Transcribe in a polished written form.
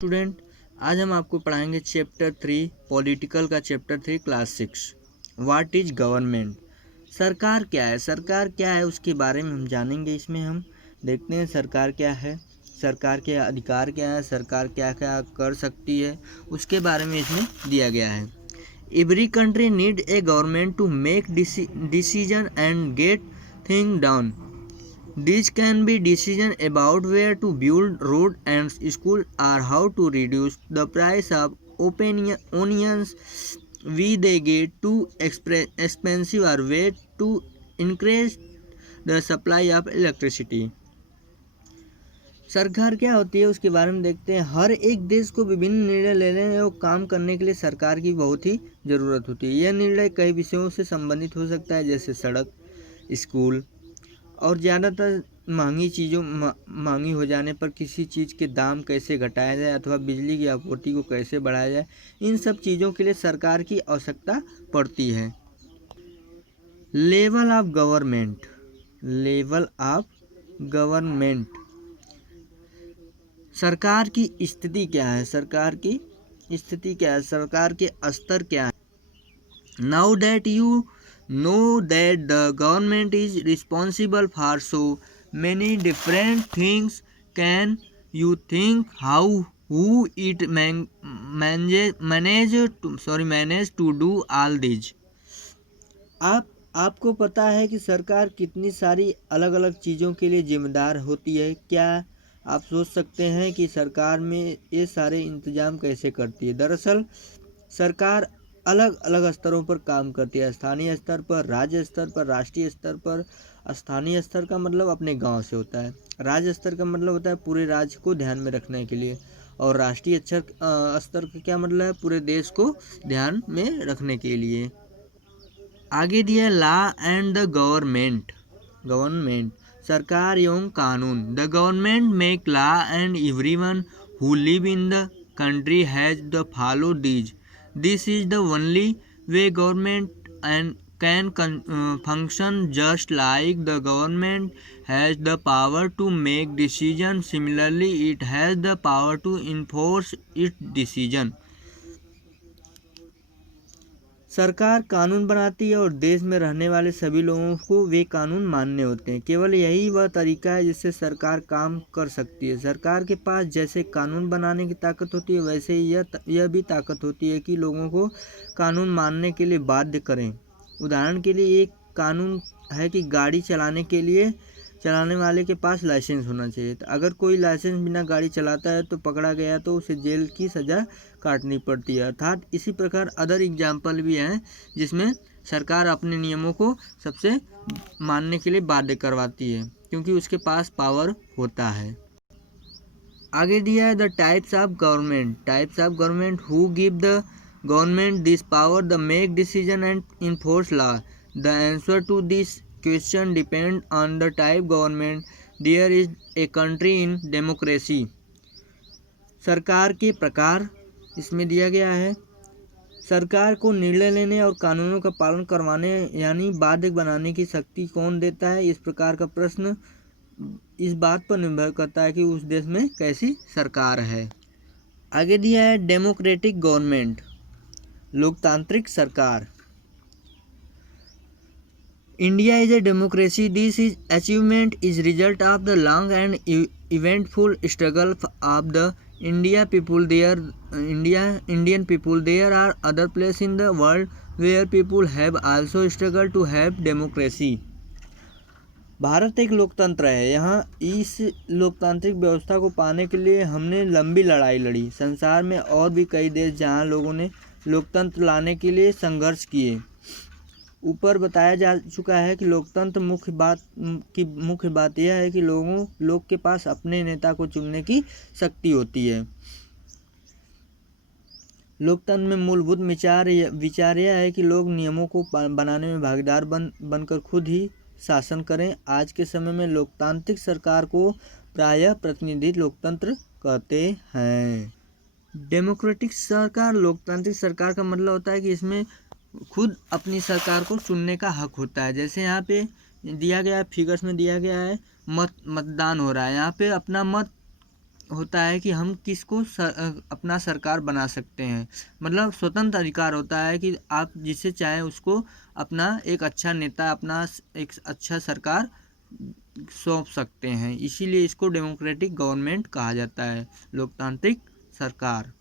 Student, आज हम आपको पढ़ाएंगे चैप्टर 3 पॉलिटिकल का chapter 3 class 6 what is government. सरकार क्या है उसके बारे में हम जानेंगे। इसमें हम देखते हैं सरकार क्या है, सरकार के अधिकार क्या है, सरकार क्या क्या कर सकती है, उसके बारे में इसमें दिया गया है। Every country need a government to make decision and get thing down. These can be decisions about where to build road and school or how to reduce the price of onions. They get too expensive or way to increase the supply of electricity. सरकार क्या होती है उसके बारे में देखते हैं। हर एक देश को विभिन्न निर्णय लेने और काम करने के लिए सरकार की बहुत ही ज़रूरत होती है। यह निर्णय कई विषयों से संबंधित हो सकता है, जैसे सड़क, स्कूल और ज़्यादातर महंगी हो जाने पर किसी चीज़ के दाम कैसे घटाया जाए अथवा बिजली की आपूर्ति को कैसे बढ़ाया जाए, इन सब चीज़ों के लिए सरकार की आवश्यकता पड़ती है। लेवल ऑफ गवर्नमेंट, सरकार की स्थिति क्या है, सरकार के स्तर क्या है। Now that you know that the government is responsible for so many different things, can you think who it manage to do all these। आपको पता है कि सरकार कितनी सारी अलग अलग चीज़ों के लिए जिम्मेदार होती है। क्या आप सोच सकते हैं कि सरकार में ये सारे इंतजाम कैसे करती है। दरअसल सरकार अलग अलग स्तरों पर काम करती है। स्थानीय स्तर पर, राज्य स्तर पर, राष्ट्रीय स्तर पर। स्थानीय स्तर का मतलब अपने गांव से होता है, राज्य स्तर का मतलब होता है पूरे राज्य को ध्यान में रखने के लिए, और राष्ट्रीय स्तर का क्या मतलब है, पूरे देश को ध्यान में रखने के लिए। आगे दिया लॉ एंड द गवर्नमेंट, सरकार एवं कानून। The government make law and everyone who live in the country has the follow these. This is the only way government can function, just like the government has the power to make decisions. Similarly, it has the power to enforce its decision. सरकार कानून बनाती है और देश में रहने वाले सभी लोगों को वे कानून मानने होते हैं। केवल यही वह तरीका है जिससे सरकार काम कर सकती है। सरकार के पास जैसे कानून बनाने की ताकत होती है, वैसे ही यह भी ताकत होती है कि लोगों को कानून मानने के लिए बाध्य करें। उदाहरण के लिए एक कानून है कि गाड़ी चलाने वाले के पास लाइसेंस होना चाहिए। तो अगर कोई लाइसेंस बिना गाड़ी चलाता है तो पकड़ा गया तो उसे जेल की सज़ा काटनी पड़ती है। अर्थात इसी प्रकार अदर एग्जाम्पल भी हैं जिसमें सरकार अपने नियमों को सबसे मानने के लिए बाध्य करवाती है, क्योंकि उसके पास पावर होता है। आगे दिया है the types of government who give the government this power the make decision and enforce law. The answer to this question depend on the type government there is a country in democracy। सरकार के प्रकार इसमें दिया गया है। सरकार को निर्णय लेने और कानूनों का पालन करवाने यानी बाध्य बनाने की शक्ति कौन देता है। इस प्रकार का प्रश्न इस बात पर निर्भर करता है कि उस देश में कैसी सरकार है। आगे दिया है डेमोक्रेटिक गवर्नमेंट, लोकतांत्रिक सरकार। India is a democracy. This achievement is result of the long and eventful struggle of the Indian people. There are other places in the world where people have also struggled to have democracy। Bharat एक लोकतंत्र है। यहाँ इस लोकतांत्रिक व्यवस्था को पाने के लिए हमने लंबी लड़ाई लड़ी। संसार में और भी कई देश जहाँ लोगों ने लोकतंत्र लाने के लिए संघर्ष किए। ऊपर बताया जा चुका है कि लोकतंत्र मुख्य बात यह है कि लोग के पास अपने नेता को चुनने की शक्ति होती है। लोकतंत्र में मूलभूत विचार यह है कि लोग नियमों को बनाने में भागीदार बनकर खुद ही शासन करें। आज के समय में लोकतांत्रिक सरकार को प्रायः प्रतिनिधि लोकतंत्र कहते हैं। डेमोक्रेटिक सरकार, लोकतांत्रिक सरकार का मतलब होता है कि इसमें खुद अपनी सरकार को चुनने का हक होता है। जैसे यहाँ पे दिया गया है, फिगर्स में दिया गया है, मतदान हो रहा है। यहाँ पे अपना मत होता है कि हम किसको अपना सरकार बना सकते हैं। मतलब स्वतंत्र अधिकार होता है कि आप जिसे चाहें उसको अपना एक अच्छा नेता, अपना एक अच्छा सरकार सौंप सकते हैं। इसीलिए इसको डेमोक्रेटिक गवर्नमेंट कहा जाता है, लोकतांत्रिक सरकार।